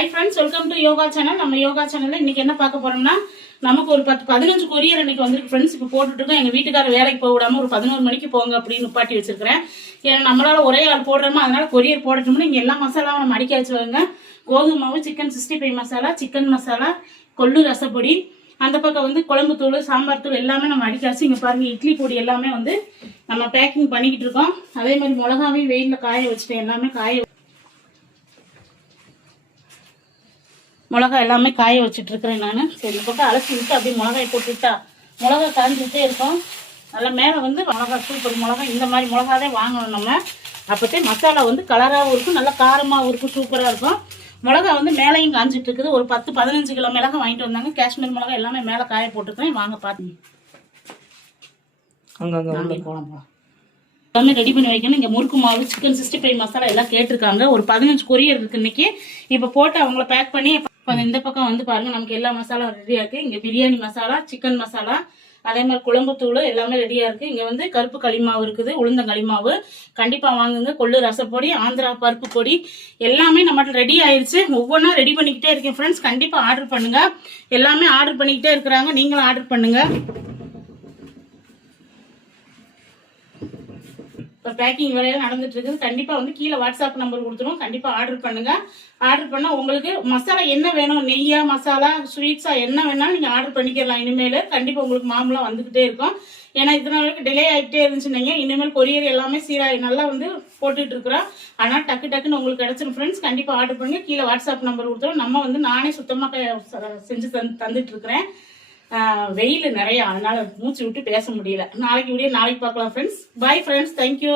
Hi friends, welcome to yoga channel. நம்ம யோகா சேனல்ல இன்னைக்கு என்ன பார்க்க போறோம்னா, நமக்கு ஒரு 10-15 கொரியர் இன்னைக்கு வந்துருக்கு ஃப்ரெண்ட்ஸ். இப்போ போட்டுட்டு இருக்கோம். எங்க வீட்டுக்காரர் வேலைக்கு போக விடாம ஒரு 11 மணிக்கு போங்க அப்படின்னு நிப்பாட்டி வச்சிருக்கிறேன். ஏன்னா நம்மளால ஒரே ஆள் போடுறோமா, அதனால கொரியர் போடட்டும்னு இங்க எல்லா மசாலாவும் நம்ம அடிக்க வச்சுருவாங்க. கோதுமை மாவு, சிக்கன் 65 மசாலா, சிக்கன் மசாலா, கொள்ளு ரசப்பொடி, அந்த பக்கம் வந்து குழம்பு தூள், சாம்பார் தூள் எல்லாமே நம்ம அடிக்காச்சு. இங்க பாருங்க, இட்லி பொடி எல்லாமே வந்து நம்ம பேக்கிங் பண்ணிக்கிட்டு இருக்கோம். அதே மாதிரி மிளகாவையும் வெயில்ல காய வச்சுட்டேன். எல்லாமே மிளகா எல்லாமே காய வச்சுட்டு இருக்கிறேன் நான். சரி, இந்த பக்கம் அலசி விட்டு அப்படியே மிளகாய் போட்டுவிட்டா மிளகா காஞ்சிட்டே இருக்கும். நல்லா மேலே வந்து மிளகா, சூப்பர் மிளகா, இந்த மாதிரி மிளகாதான் வாங்கணும் நம்ம. அப்போத்தே மசாலா வந்து கலராகவும் இருக்கும், நல்லா காரமாகவும் இருக்கும், சூப்பராக இருக்கும். மிளகா வந்து மேலேயும் காஞ்சிட்டு இருக்குது. ஒரு 10-15 கிலோ மிளகா வாங்கிட்டு வந்தாங்க. காஷ்மீர் மிளகா எல்லாமே மேலே காய போட்டுருக்கேன். வாங்க பார்த்து குழம்பு எல்லாமே ரெடி பண்ணி வைக்கணும். இங்கே முறுக்கு மாவு, சிக்கன் 65 மசாலா எல்லாம் கேட்டிருக்காங்க. ஒரு 15 கொரியர் இருக்கு இன்னைக்கு. இப்போ போட்டு அவங்கள பேக் பண்ணி கொஞ்சம் இந்த பக்கம் வந்து பாருங்க, நமக்கு எல்லா மசாலா ரெடியா இருக்கு. இங்கே பிரியாணி மசாலா, சிக்கன் மசாலா, அதே மாதிரி குழம்பு தூள் எல்லாமே ரெடியா இருக்கு. இங்க வந்து கருப்பு களிமாவு இருக்குது, உளுந்த களிமாவு கண்டிப்பா வாங்குங்க. கொள்ளு ரசப்பொடி, ஆந்திரா பருப்பு பொடி எல்லாமே நம்மகிட்ட ரெடி ஆயிருச்சு. ஒவ்வொன்றா ரெடி பண்ணிக்கிட்டே இருக்கேன் ஃப்ரெண்ட்ஸ். கண்டிப்பா ஆர்டர் பண்ணுங்க. எல்லாமே ஆர்டர் பண்ணிக்கிட்டே இருக்கிறாங்க, நீங்களும் ஆர்டர் பண்ணுங்க. இப்போ பேக்கிங் வேலையெல்லாம் நடந்துட்டு இருக்குது. கண்டிப்பா வந்து கீழே வாட்ஸ்அப் நம்பர் கொடுத்துருவோம். கண்டிப்பா ஆர்டர் பண்ணுங்க. ஆர்டர் பண்ணா உங்களுக்கு மசாலா என்ன வேணும், நெய்யா, மசாலா, ஸ்வீட்ஸா, என்ன வேணாலும் நீங்க ஆர்டர் பண்ணிக்கலாம். இனிமேல் கண்டிப்பா உங்களுக்கு மாம்பழம் வந்துகிட்டே இருக்கும். ஏன்னா இத்தனை நாளைக்கு டிலே ஆகிட்டே இருந்துச்சுன்னீங்க. இனிமேல் கொரியர் எல்லாமே சீராக நல்லா வந்து போட்டுட்டு இருக்கிறோம். ஆனால் டக்குன்னு உங்களுக்கு கிடைச்சிடும் ஃப்ரெண்ட்ஸ். கண்டிப்பா ஆர்டர் பண்ணுங்க. கீழே வாட்ஸ்அப் நம்பர் கொடுத்துருவோம். நம்ம வந்து நானே சுத்தமாக செஞ்சு தந்துட்டு இருக்கிறேன். வெயில் நிறைய, அதனால மூச்சு விட்டு பேச முடியல. நாளைக்கு பார்க்கலாம் ஃப்ரெண்ட்ஸ். Bye friends, thank you.